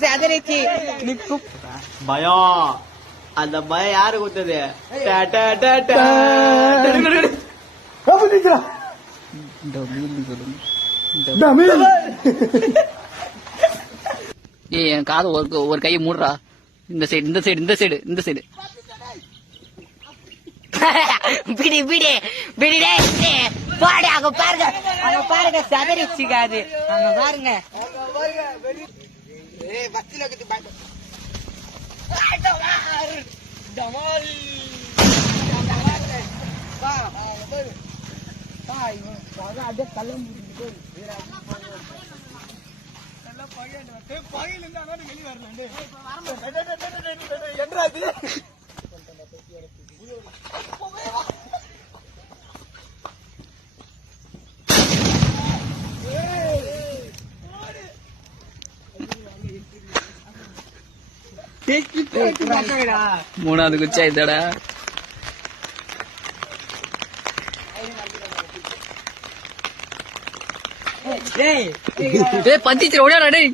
செதறிச்சு பயம். அந்த பயம் யாரு கொடுத்தது? என் காது ஒரு கையை மூடுறா. இந்த சைடு இந்த சைடு இந்த சைடு இந்த சைடு பிடி பிடி பிடிடே பாடு. அங்க பாருங்க அங்க பாருங்க சதறிச்சு காது. அங்க பாருங்க மூணாவது குச்சா இதடா. பந்திச்சு ஓடாடா டேய்.